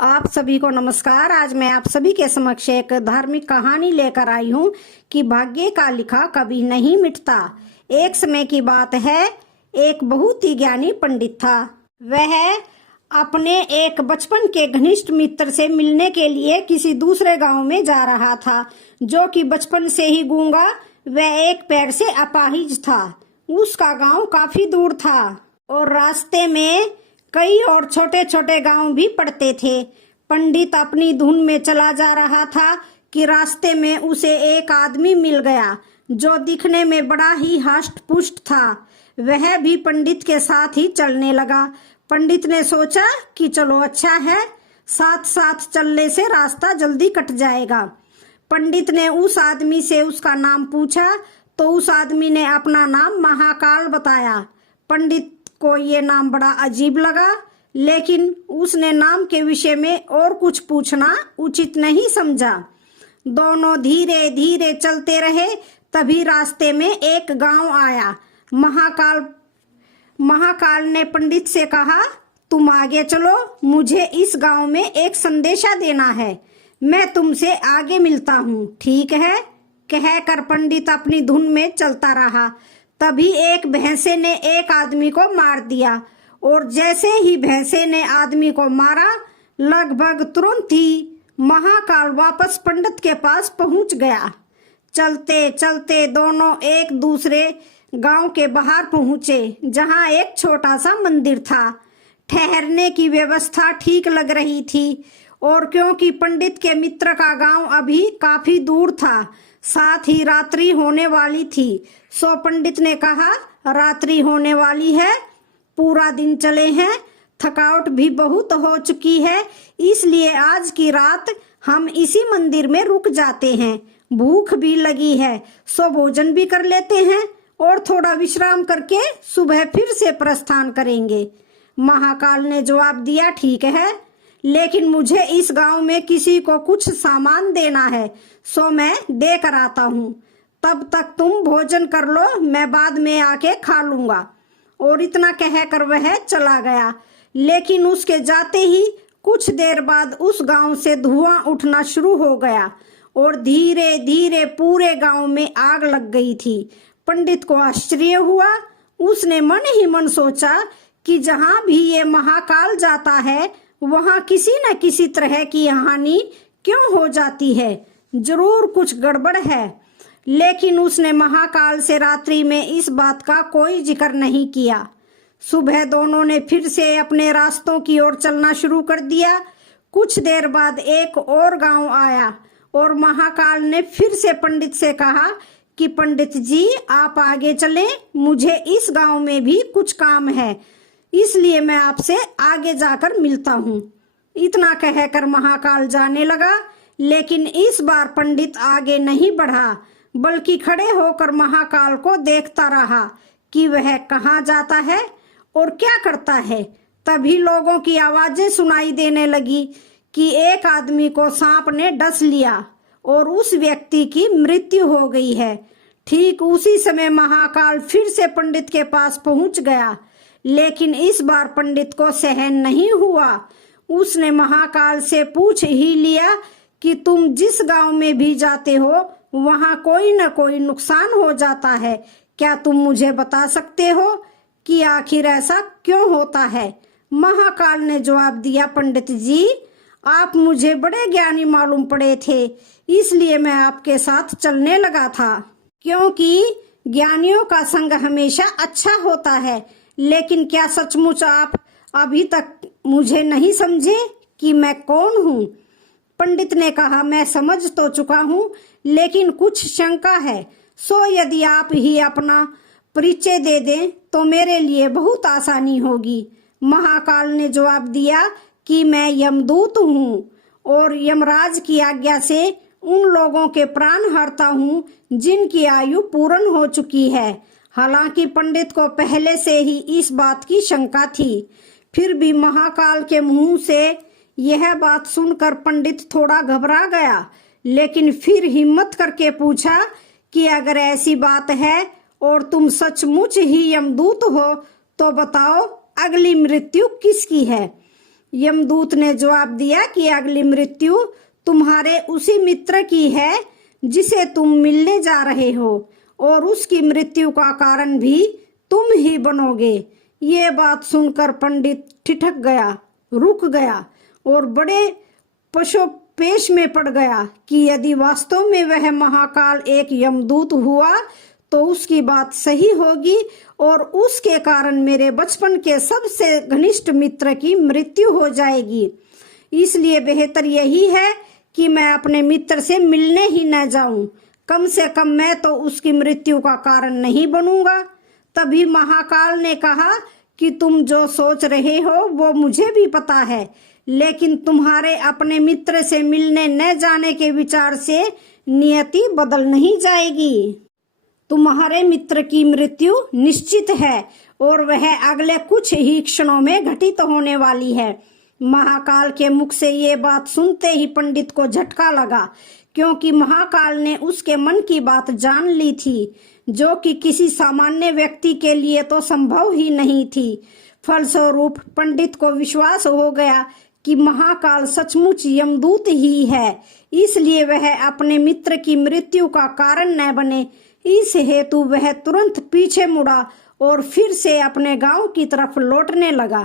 आप सभी को नमस्कार। आज मैं आप सभी के समक्ष एक धार्मिक कहानी लेकर आई हूँ कि भाग्य का लिखा कभी नहीं मिटता। एक समय की बात है, एक बहुत ही ज्ञानी पंडित था। वह अपने एक बचपन के घनिष्ठ मित्र से मिलने के लिए किसी दूसरे गांव में जा रहा था, जो कि बचपन से ही गूंगा वह एक पैर से अपाहिज था। उसका गांव काफी दूर था और रास्ते में कई और छोटे छोटे गांव भी पड़ते थे। पंडित अपनी धुन में चला जा रहा था कि रास्ते में उसे एक आदमी मिल गया जो दिखने में बड़ा ही हष्ट पुष्ट था। वह भी पंडित के साथ ही चलने लगा। पंडित ने सोचा कि चलो अच्छा है, साथ साथ चलने से रास्ता जल्दी कट जाएगा। पंडित ने उस आदमी से उसका नाम पूछा तो उस आदमी ने अपना नाम महाकाल बताया। पंडित को ये नाम बड़ा अजीब लगा, लेकिन उसने नाम के विषय में और कुछ पूछना उचित नहीं समझा। दोनों धीरे धीरे चलते रहे। तभी रास्ते में एक गांव आया। महाकाल ने पंडित से कहा, तुम आगे चलो, मुझे इस गांव में एक संदेशा देना है। मैं तुमसे आगे मिलता हूँ, ठीक है? कहकर पंडित अपनी धुन में चलता रहा। तभी एक भैंसे ने एक आदमी को मार दिया और जैसे ही भैंसे ने आदमी को मारा, लगभग तुरंत ही महाकाल वापस पंडित के पास पहुंच गया। चलते चलते दोनों एक दूसरे गांव के बाहर पहुंचे, जहां एक छोटा सा मंदिर था। ठहरने की व्यवस्था ठीक लग रही थी और क्योंकि पंडित के मित्र का गांव अभी काफी दूर था, साथ ही रात्रि होने वाली थी। सो पंडित ने कहा, रात्रि होने वाली है, पूरा दिन चले हैं, थकावट भी बहुत हो चुकी है, इसलिए आज की रात हम इसी मंदिर में रुक जाते हैं। भूख भी लगी है, सो भोजन भी कर लेते हैं और थोड़ा विश्राम करके सुबह फिर से प्रस्थान करेंगे। महाकाल ने जवाब दिया, ठीक है, लेकिन मुझे इस गांव में किसी को कुछ सामान देना है, सो मैं दे कर आता हूँ। तब तक तुम भोजन कर लो, मैं बाद में आके खा लूंगा। और इतना कहकर वह चला गया। लेकिन उसके जाते ही कुछ देर बाद उस गांव से धुआं उठना शुरू हो गया और धीरे धीरे पूरे गांव में आग लग गई थी। पंडित को आश्चर्य हुआ। उसने मन ही मन सोचा कि जहां भी ये महाकाल जाता है, वहां किसी न किसी तरह की हानि क्यों हो जाती है, जरूर कुछ गड़बड़ है। लेकिन उसने महाकाल से रात्रि में इस बात का कोई जिक्र नहीं किया। सुबह दोनों ने फिर से अपने रास्तों की ओर चलना शुरू कर दिया। कुछ देर बाद एक और गांव आया और महाकाल ने फिर से पंडित से कहा कि पंडित जी, आप आगे चलें, मुझे इस गांव में भी कुछ काम है, इसलिए मैं आपसे आगे जाकर मिलता हूँ। इतना कहकर महाकाल जाने लगा, लेकिन इस बार पंडित आगे नहीं बढ़ा, बल्कि खड़े होकर महाकाल को देखता रहा कि वह कहाँ जाता है और क्या करता है। तभी लोगों की आवाजें सुनाई देने लगी कि एक आदमी को सांप ने डस लिया और उस व्यक्ति की मृत्यु हो गई है। ठीक उसी समय महाकाल फिर से पंडित के पास पहुंच गया, लेकिन इस बार पंडित को सहन नहीं हुआ। उसने महाकाल से पूछ ही लिया कि तुम जिस गांव में भी जाते हो, वहां कोई न कोई नुकसान हो जाता है, क्या तुम मुझे बता सकते हो कि आखिर ऐसा क्यों होता है? महाकाल ने जवाब दिया, पंडित जी, आप मुझे बड़े ज्ञानी मालूम पड़े थे, इसलिए मैं आपके साथ चलने लगा था, क्योंकि ज्ञानियों का संग हमेशा अच्छा होता है। लेकिन क्या सचमुच आप अभी तक मुझे नहीं समझे कि मैं कौन हूँ? पंडित ने कहा, मैं समझ तो चुका हूँ, लेकिन कुछ शंका है, सो यदि आप ही अपना परिचय दे दें तो मेरे लिए बहुत आसानी होगी। महाकाल ने जवाब दिया कि मैं यमदूत हूँ और यमराज की आज्ञा से उन लोगों के प्राण हरता हूँ जिनकी आयु पूर्ण हो चुकी है। हालांकि पंडित को पहले से ही इस बात की शंका थी, फिर भी महाकाल के मुंह से यह बात सुनकर पंडित थोड़ा घबरा गया, लेकिन फिर हिम्मत करके पूछा कि अगर ऐसी बात है और तुम सचमुच ही यमदूत हो तो बताओ, अगली मृत्यु किसकी है? यमदूत ने जवाब दिया कि अगली मृत्यु तुम्हारे उसी मित्र की है जिसे तुम मिलने जा रहे हो, और उसकी मृत्यु का कारण भी तुम ही बनोगे। ये बात सुनकर पंडित ठिठक गया, रुक गया और बड़े पशोपेश में पड़ गया कि यदि वास्तव में वह महाकाल एक यमदूत हुआ तो उसकी बात सही होगी और उसके कारण मेरे बचपन के सबसे घनिष्ठ मित्र की मृत्यु हो जाएगी। इसलिए बेहतर यही है कि मैं अपने मित्र से मिलने ही न जाऊं। कम से कम मैं तो उसकी मृत्यु का कारण नहीं बनूंगा। तभी महाकाल ने कहा कि तुम जो सोच रहे हो वो मुझे भी पता है, लेकिन तुम्हारे अपने मित्र से मिलने न जाने के विचार से नियति बदल नहीं जाएगी। तुम्हारे मित्र की मृत्यु निश्चित है और वह अगले कुछ ही क्षणों में घटित होने वाली है। महाकाल के मुख से ये बात सुनते ही पंडित को झटका लगा, क्योंकि महाकाल ने उसके मन की बात जान ली थी, जो कि किसी सामान्य व्यक्ति के लिए तो संभव ही नहीं थी। फलस्वरूप पंडित को विश्वास हो गया कि महाकाल सचमुच यमदूत ही है, इसलिए वह अपने मित्र की मृत्यु का कारण न बने। इस हेतु वह तुरंत पीछे मुड़ा और फिर से अपने गांव की तरफ लौटने लगा।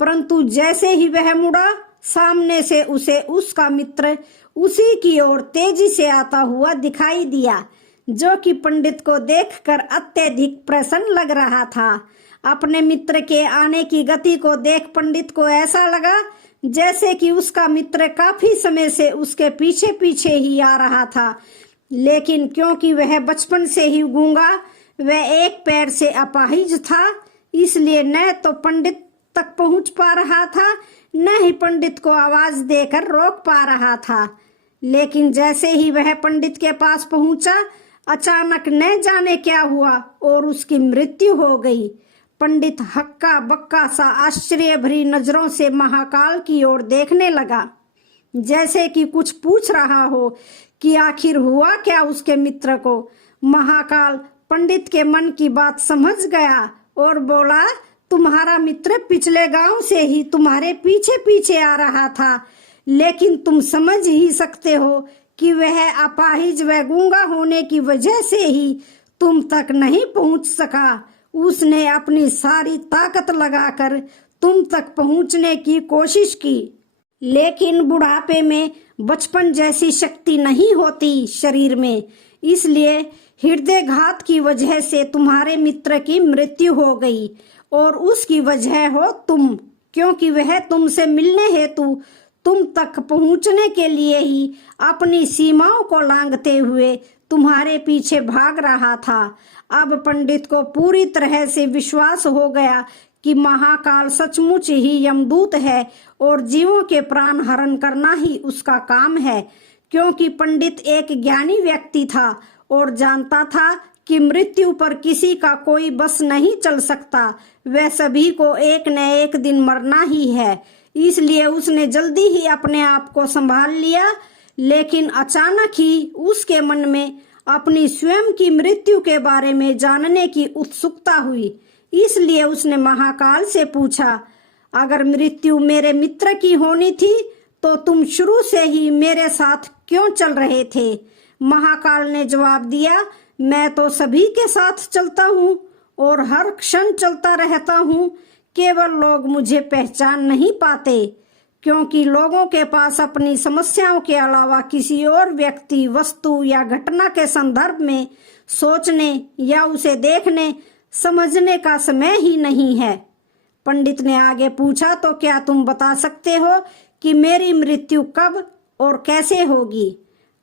परंतु जैसे ही वह मुड़ा, सामने से उसे उसका मित्र उसी की ओर तेजी से आता हुआ दिखाई दिया, जो कि पंडित को देखकर अत्यधिक प्रसन्न लग रहा था। अपने मित्र के आने की गति को देख पंडित को ऐसा लगा जैसे कि उसका मित्र काफी समय से उसके पीछे पीछे ही आ रहा था, लेकिन क्योंकि वह बचपन से ही गूंगा, वह एक पैर से अपाहिज था, इसलिए न तो पंडित तक पहुंच पा रहा था, न ही पंडित को आवाज देकर रोक पा रहा था। लेकिन जैसे ही वह पंडित के पास पहुंचा, अचानक न जाने क्या हुआ और उसकी मृत्यु हो गई। पंडित हक्का बक्का सा आश्चर्य भरी नजरों से महाकाल की ओर देखने लगा, जैसे कि कुछ पूछ रहा हो कि आखिर हुआ क्या उसके मित्र को। महाकाल पंडित के मन की बात समझ गया और बोला, तुम्हारा मित्र पिछले गांव से ही तुम्हारे पीछे पीछे आ रहा था, लेकिन तुम समझ ही सकते हो कि वह अपाहिज व गूंगा होने की वजह से ही तुम तक नहीं पहुंच सका। उसने अपनी सारी ताकत लगाकर तुम तक पहुंचने की कोशिश की, लेकिन बुढ़ापे में बचपन जैसी शक्ति नहीं होती शरीर में, इसलिए हृदय घात की वजह से तुम्हारे मित्र की मृत्यु हो गई और उसकी वजह हो तुम, क्योंकि वह तुमसे मिलने हेतु तुम तक पहुंचने के लिए ही अपनी सीमाओं को लांघते हुए तुम्हारे पीछे भाग रहा था। अब पंडित को पूरी तरह से विश्वास हो गया कि महाकाल सचमुच ही यमदूत है और जीवों के प्राण हरण करना ही उसका काम है, क्योंकि पंडित एक ज्ञानी व्यक्ति था और जानता था कि मृत्यु पर किसी का कोई बस नहीं चल सकता, वह सभी को एक न एक दिन मरना ही है। इसलिए उसने जल्दी ही अपने आप को संभाल लिया, लेकिन अचानक ही उसके मन में अपनी स्वयं की मृत्यु के बारे में जानने की उत्सुकता हुई। इसलिए उसने महाकाल से पूछा, अगर मृत्यु मेरे मित्र की होनी थी तो तुम शुरू से ही मेरे साथ क्यों चल रहे थे? महाकाल ने जवाब दिया, मैं तो सभी के साथ चलता हूँ और हर क्षण चलता रहता हूँ, केवल लोग मुझे पहचान नहीं पाते, क्योंकि लोगों के पास अपनी समस्याओं के अलावा किसी और व्यक्ति, वस्तु या घटना के संदर्भ में सोचने या उसे देखने समझने का समय ही नहीं है। पंडित ने आगे पूछा, तो क्या तुम बता सकते हो कि मेरी मृत्यु कब और कैसे होगी?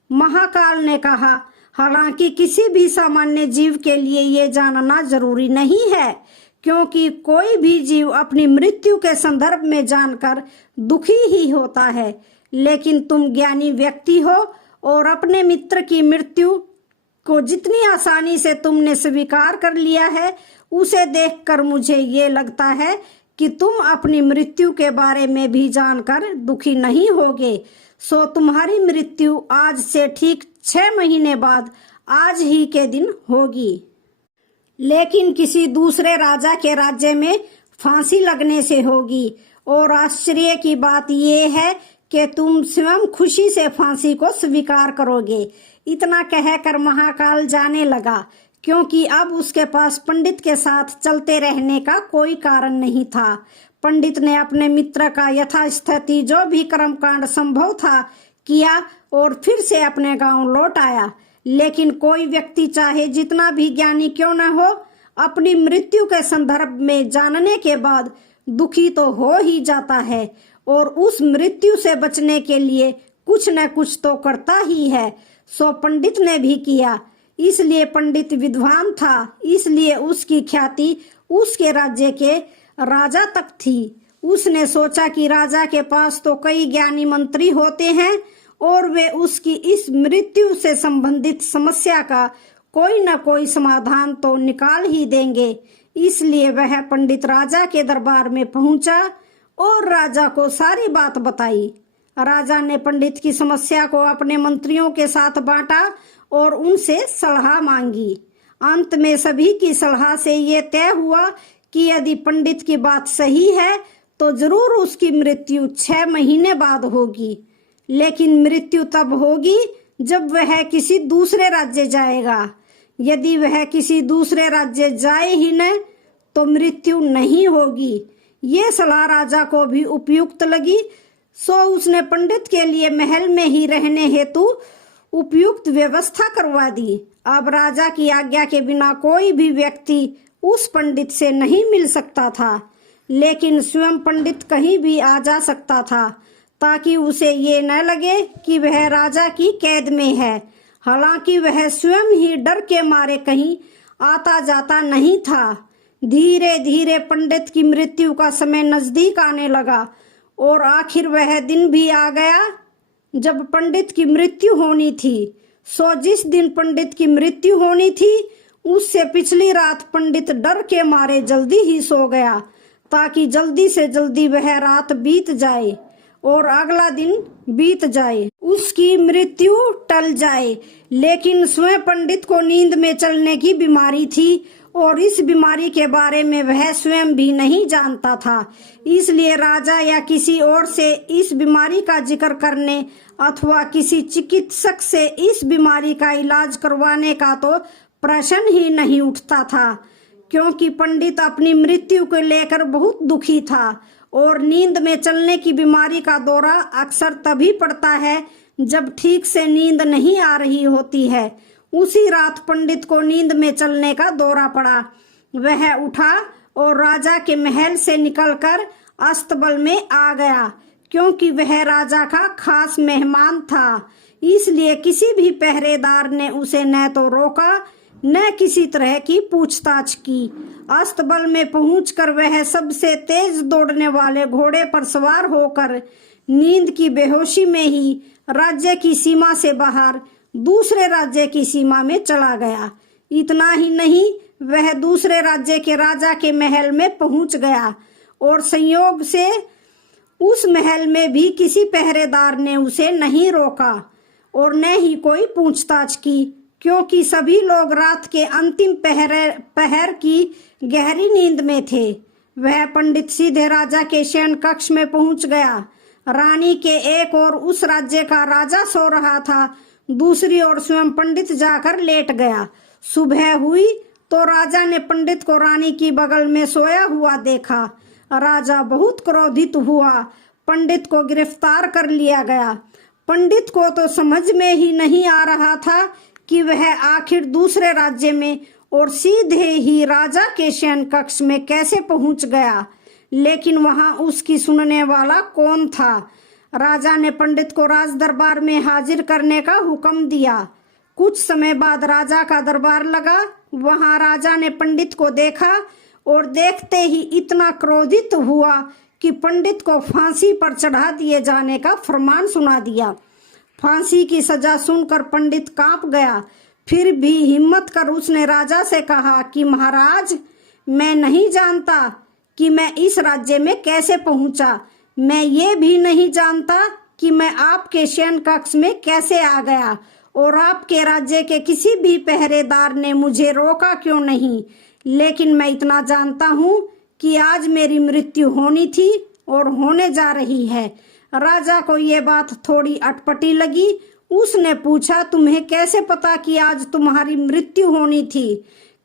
महाकाल ने कहा, हालांकि किसी भी सामान्य जीव के लिए ये जानना जरूरी नहीं है, क्योंकि कोई भी जीव अपनी मृत्यु के संदर्भ में जानकर दुखी ही होता है, लेकिन तुम ज्ञानी व्यक्ति हो और अपने मित्र की मृत्यु को जितनी आसानी से तुमने स्वीकार कर लिया है, उसे देखकर मुझे ये लगता है कि तुम अपनी मृत्यु के बारे में भी जानकर दुखी नहीं होगे। सो तुम्हारी मृत्यु आज से ठीक 6 महीने बाद आज ही के दिन होगी, लेकिन किसी दूसरे राजा के राज्य में फांसी लगने से होगी और आश्चर्य की बात यह है कि तुम स्वयं खुशी से फांसी को स्वीकार करोगे। इतना कहकर महाकाल जाने लगा, क्योंकि अब उसके पास पंडित के साथ चलते रहने का कोई कारण नहीं था। पंडित ने अपने मित्र का यथास्थिति जो भी कर्मकांड संभव था किया और फिर से अपने गांव लौट आया। लेकिन कोई व्यक्ति चाहे जितना भी ज्ञानी क्यों न हो, अपनी मृत्यु के संदर्भ में जानने के बाद दुखी तो हो ही जाता है और उस मृत्यु से बचने के लिए कुछ न कुछ तो करता ही है। सो पंडित ने भी किया। इसलिए पंडित विद्वान था, इसलिए उसकी ख्याति उसके राज्य के राजा तक थी। उसने सोचा कि राजा के पास तो कई ज्ञानी मंत्री होते हैं और वे उसकी इस मृत्यु से संबंधित समस्या का कोई न कोई समाधान तो निकाल ही देंगे। इसलिए वह पंडित राजा के दरबार में पहुंचा और राजा को सारी बात बताई। राजा ने पंडित की समस्या को अपने मंत्रियों के साथ बांटा और उनसे सलाह मांगी। अंत में सभी की सलाह से ये तय हुआ कि यदि पंडित की बात सही है तो जरूर उसकी मृत्यु 6 महीने बाद होगी। लेकिन मृत्यु तब होगी जब वह किसी दूसरे राज्य जाएगा। यदि वह किसी दूसरे राज्य जाए ही न तो मृत्यु नहीं होगी। ये सलाह राजा को भी उपयुक्त लगी। सो उसने पंडित के लिए महल में ही रहने हेतु उपयुक्त व्यवस्था करवा दी। अब राजा की आज्ञा के बिना कोई भी व्यक्ति उस पंडित से नहीं मिल सकता था, लेकिन स्वयं पंडित कहीं भी आ जा सकता था ताकि उसे ये न लगे कि वह राजा की कैद में है। हालांकि वह स्वयं ही डर के मारे कहीं आता जाता नहीं था। धीरे धीरे पंडित की मृत्यु का समय नजदीक आने लगा और आखिर वह दिन भी आ गया जब पंडित की मृत्यु होनी थी। सो जिस दिन पंडित की मृत्यु होनी थी उससे पिछली रात पंडित डर के मारे जल्दी ही सो गया ताकि जल्दी से जल्दी वह रात बीत जाए और अगला दिन बीत जाए, उसकी मृत्यु टल जाए। लेकिन स्वयं पंडित को नींद में चलने की बीमारी थी और इस बीमारी के बारे में वह स्वयं भी नहीं जानता था। इसलिए राजा या किसी और से इस बीमारी का जिक्र करने अथवा किसी चिकित्सक से इस बीमारी का इलाज करवाने का तो प्रश्न ही नहीं उठता था, क्योंकि पंडित अपनी मृत्यु को लेकर बहुत दुखी था। और नींद में चलने की बीमारी का दौरा अक्सर तभी पड़ता है जब ठीक से नींद नहीं आ रही होती है। उसी रात पंडित को नींद में चलने का दौरा पड़ा। वह उठा और राजा के महल से निकलकर अस्तबल में आ गया, क्योंकि वह राजा का खास मेहमान था। इसलिए किसी भी पहरेदार ने उसे न तो रोका न किसी तरह की पूछताछ की। अस्तबल में पहुंचकर वह सबसे तेज दौड़ने वाले घोड़े पर सवार होकर नींद की बेहोशी में ही राज्य की सीमा से बाहर दूसरे राज्य की सीमा में चला गया। इतना ही नहीं, वह दूसरे राज्य के राजा के महल में पहुंच गया और संयोग से उस महल में भी किसी पहरेदार ने उसे नहीं रोका और न ही कोई पूछताछ की, क्योंकि सभी लोग रात के अंतिम पहर की गहरी नींद में थे। वह पंडित सीधे राजा के शयन कक्ष में पहुंच गया। रानी के एक ओर उस राज्य का राजा सो रहा था, दूसरी ओर स्वयं पंडित जाकर लेट गया। सुबह हुई तो राजा ने पंडित को रानी की बगल में सोया हुआ देखा। राजा बहुत क्रोधित हुआ। पंडित को गिरफ्तार कर लिया गया। पंडित को तो समझ में ही नहीं आ रहा था कि वह आखिर दूसरे राज्य में और सीधे ही राजा के शयन कक्ष में कैसे पहुंच गया। लेकिन वहां उसकी सुनने वाला कौन था। राजा ने पंडित को राज दरबार में हाजिर करने का हुक्म दिया। कुछ समय बाद राजा का दरबार लगा। वहां राजा ने पंडित को देखा और देखते ही इतना क्रोधित हुआ कि पंडित को फांसी पर चढ़ा दिए जाने का फरमान सुना दिया। फांसी की सजा सुनकर पंडित कांप गया। फिर भी हिम्मत कर उसने राजा से कहा कि महाराज, मैं नहीं जानता कि मैं इस राज्य में कैसे पहुंचा। मैं ये भी नहीं जानता कि मैं आपके शयन कक्ष में कैसे आ गया और आपके राज्य के किसी भी पहरेदार ने मुझे रोका क्यों नहीं। लेकिन मैं इतना जानता हूँ कि आज मेरी मृत्यु होनी थी, और होने जा रही है। राजा को ये बात थोड़ी अटपटी लगी। उसने पूछा, तुम्हें कैसे पता कि आज तुम्हारी मृत्यु होनी थी?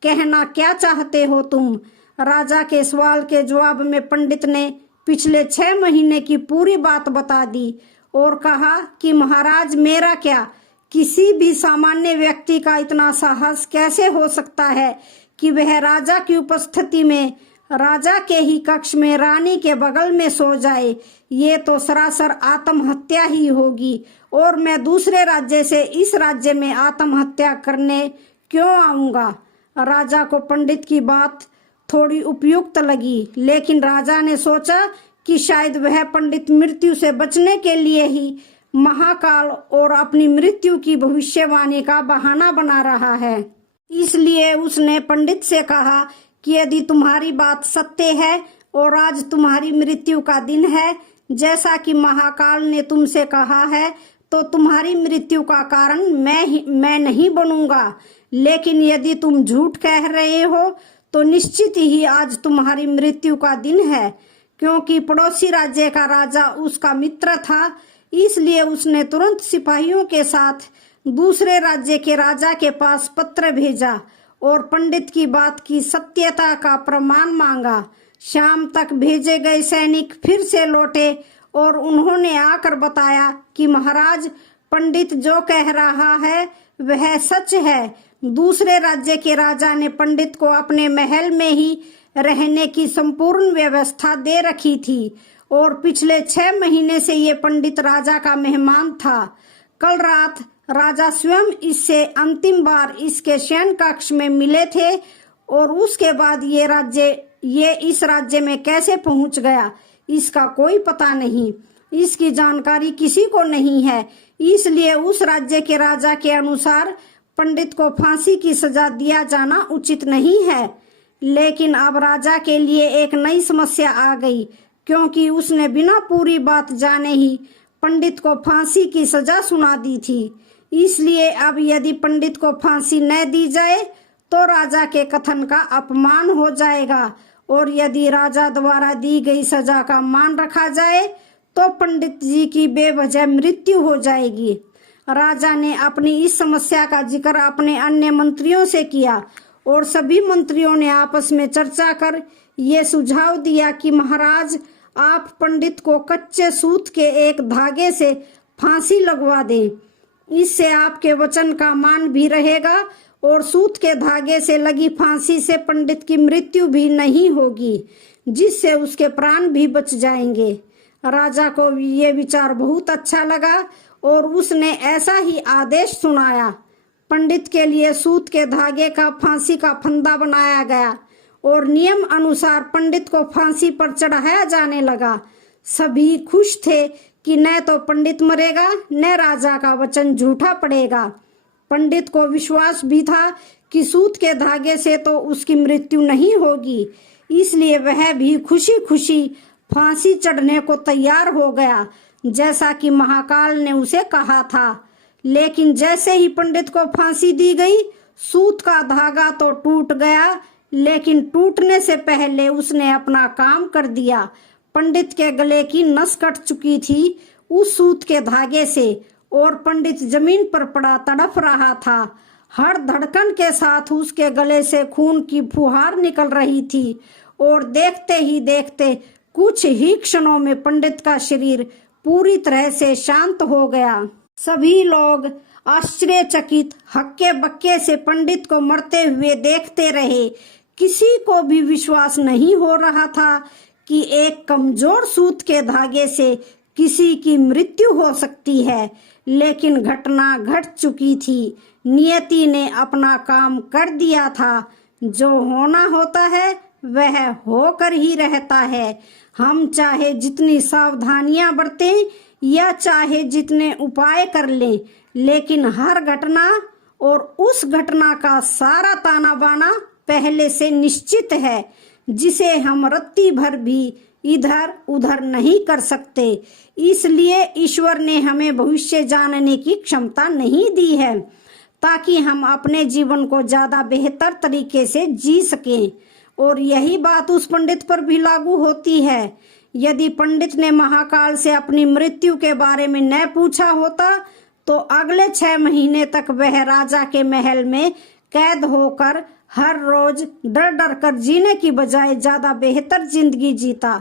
कहना क्या चाहते हो तुम? राजा के सवाल के जवाब में पंडित ने पिछले 6 महीने की पूरी बात बता दी और कहा कि महाराज, मेरा क्या, किसी भी सामान्य व्यक्ति का इतना साहस कैसे हो सकता है कि वह राजा की उपस्थिति में राजा के ही कक्ष में रानी के बगल में सो जाए? ये तो सरासर आत्महत्या ही होगी, और मैं दूसरे राज्य से इस राज्य में आत्महत्या करने क्यों आऊंगा? राजा को पंडित की बात थोड़ी उपयुक्त लगी, लेकिन राजा ने सोचा कि शायद वह पंडित मृत्यु से बचने के लिए ही महाकाल और अपनी मृत्यु की भविष्यवाणी का बहाना बना रहा है। इसलिए उसने पंडित से कहा कि यदि तुम्हारी बात सत्य है और आज तुम्हारी मृत्यु का दिन है, जैसा कि महाकाल ने तुमसे कहा है, तो तुम्हारी मृत्यु का कारण मैं नहीं बनूंगा। लेकिन यदि तुम झूठ कह रहे हो तो निश्चित ही आज तुम्हारी मृत्यु का दिन है। क्योंकि पड़ोसी राज्य का राजा उसका मित्र था, इसलिए उसने तुरंत सिपाहियों के साथ दूसरे राज्य के राजा के पास पत्र भेजा और पंडित की बात की सत्यता का प्रमाण मांगा। शाम तक भेजे गए सैनिक फिर से लौटे और उन्होंने आकर बताया कि महाराज, पंडित जो कह रहा है वह सच है। दूसरे राज्य के राजा ने पंडित को अपने महल में ही रहने की संपूर्ण व्यवस्था दे रखी थी और पिछले 6 महीने से ये पंडित राजा का मेहमान था। कल रात राजा स्वयं इससे अंतिम बार इसके शयन कक्ष में मिले थे और उसके बाद ये इस राज्य में कैसे पहुंच गया, इसका कोई पता नहीं। इसकी जानकारी किसी को नहीं है। इसलिए उस राज्य के राजा के अनुसार पंडित को फांसी की सजा दिया जाना उचित नहीं है। लेकिन अब राजा के लिए एक नई समस्या आ गई, क्योंकि उसने बिना पूरी बात जाने ही पंडित को फांसी की सजा सुना दी थी। इसलिए अब यदि पंडित को फांसी न दी जाए तो राजा के कथन का अपमान हो जाएगा, और यदि राजा द्वारा दी गई सजा का मान रखा जाए तो पंडित जी की बेवजह मृत्यु हो जाएगी। राजा ने अपनी इस समस्या का जिक्र अपने अन्य मंत्रियों से किया और सभी मंत्रियों ने आपस में चर्चा कर ये सुझाव दिया कि महाराज, आप पंडित को कच्चे सूत के एक धागे से फांसी लगवा दें। इससे आपके वचन का मान भी रहेगा और सूत के धागे से लगी फांसी से पंडित की मृत्यु भी नहीं होगी, जिससे उसके प्राण भी बच जाएंगे। राजा को ये विचार बहुत अच्छा लगा और उसने ऐसा ही आदेश सुनाया। पंडित के लिए सूत के धागे का फांसी का फंदा बनाया गया और नियम अनुसार पंडित को फांसी पर चढ़ाया जाने लगा। सभी खुश थे कि न तो पंडित मरेगा न राजा का वचन झूठा पड़ेगा। पंडित को विश्वास भी था कि सूत के धागे से तो उसकी मृत्यु नहीं होगी, इसलिए वह भी खुशी खुशी फांसी चढ़ने को तैयार हो गया, जैसा कि महाकाल ने उसे कहा था। लेकिन जैसे ही पंडित को फांसी दी गई, सूत का धागा तो टूट गया, लेकिन टूटने से पहले उसने अपना काम कर दिया। पंडित के गले की नस कट चुकी थी उस सूत के धागे से और पंडित जमीन पर पड़ा तड़प रहा था। हर धड़कन के साथ उसके गले से खून की फुहार निकल रही थी और देखते ही देखते कुछ ही क्षणों में पंडित का शरीर पूरी तरह से शांत हो गया। सभी लोग आश्चर्यचकित हक्के बक्के से पंडित को मरते हुए देखते रहे। किसी को भी विश्वास नहीं हो रहा था कि एक कमजोर सूत के धागे से किसी की मृत्यु हो सकती है, लेकिन घटना घट चुकी थी। नियति ने अपना काम कर दिया था। जो होना होता है वह होकर ही रहता है। हम चाहे जितनी सावधानियां बरतें या चाहे जितने उपाय कर लें, लेकिन हर घटना और उस घटना का सारा ताना बाना पहले से निश्चित है, जिसे हम रत्ती भर भी इधर उधर नहीं कर सकते। इसलिए ईश्वर ने हमें भविष्य जानने की क्षमता नहीं दी है, ताकि हम अपने जीवन को ज्यादा बेहतर तरीके से जी सकें। और यही बात उस पंडित पर भी लागू होती है। यदि पंडित ने महाकाल से अपनी मृत्यु के बारे में न पूछा होता तो अगले 6 महीने तक वह राजा के महल में कैद होकर हर रोज डर डर कर जीने की बजाय ज्यादा बेहतर जिंदगी जीता।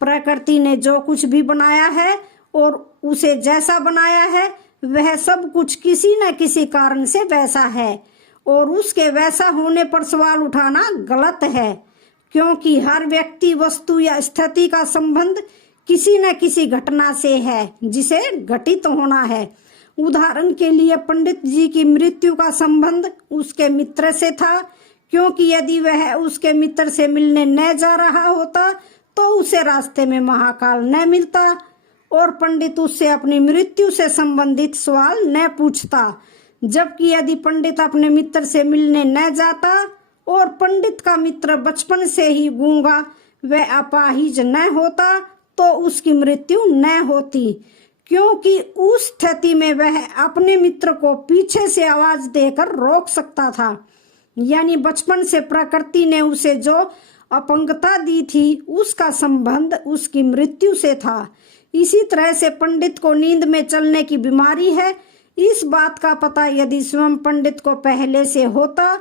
प्रकृति ने जो कुछ भी बनाया है और उसे जैसा बनाया है वह सब कुछ किसी न किसी कारण से वैसा है और उसके वैसा होने पर सवाल उठाना गलत है, क्योंकि हर व्यक्ति, वस्तु या स्थिति का संबंध किसी न किसी घटना से है जिसे घटित होना है। उदाहरण के लिए पंडित जी की मृत्यु का संबंध उसके मित्र से था, क्योंकि यदि वह उसके मित्र से मिलने न जा रहा होता तो उसे रास्ते में महाकाल न मिलता और पंडित उससे अपनी मृत्यु से संबंधित सवाल न पूछता। जबकि यदि पंडित अपने मित्र से मिलने न जाता और पंडित का मित्र बचपन से ही गूंगा व अपाहिज न होता तो उसकी मृत्यु न होती, क्योंकि उस स्थिति में वह अपने मित्र को पीछे से आवाज देकर रोक सकता था। यानी बचपन से प्रकृति ने उसे जो अपंगता दी थी उसका संबंध उसकी मृत्यु से था। इसी तरह से पंडित को नींद में चलने की बीमारी है, इस बात का पता यदि स्वयं पंडित को पहले से होता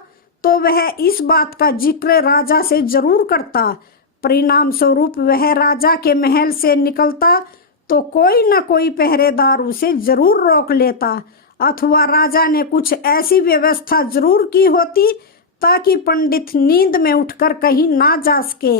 तो वह इस बात का जिक्र राजा से जरूर करता। परिणाम स्वरूप वह राजा के महल से निकलता तो कोई न कोई पहरेदार उसे जरूर रोक लेता, अथवा राजा ने कुछ ऐसी व्यवस्था जरूर की होती ताकि पंडित नींद में उठकर कहीं ना जा सके।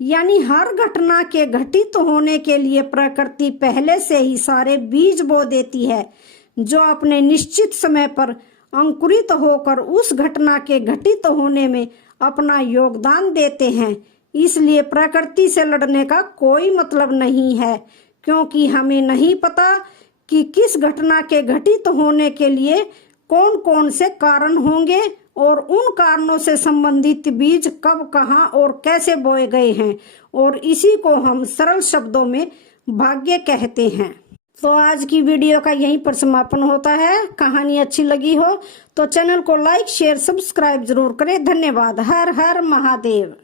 यानी हर घटना के घटित होने के लिए प्रकृति पहले से ही सारे बीज बो देती है, जो अपने निश्चित समय पर अंकुरित होकर उस घटना के घटित होने में अपना योगदान देते हैं। इसलिए प्रकृति से लड़ने का कोई मतलब नहीं है, क्योंकि हमें नहीं पता कि किस घटना के घटित होने के लिए कौन कौन से कारण होंगे और उन कारणों से संबंधित बीज कब, कहाँ और कैसे बोए गए हैं, और इसी को हम सरल शब्दों में भाग्य कहते हैं। तो आज की वीडियो का यहीं पर समापन होता है। कहानी अच्छी लगी हो तो चैनल को लाइक, शेयर, सब्सक्राइब जरूर करें। धन्यवाद। हर हर महादेव।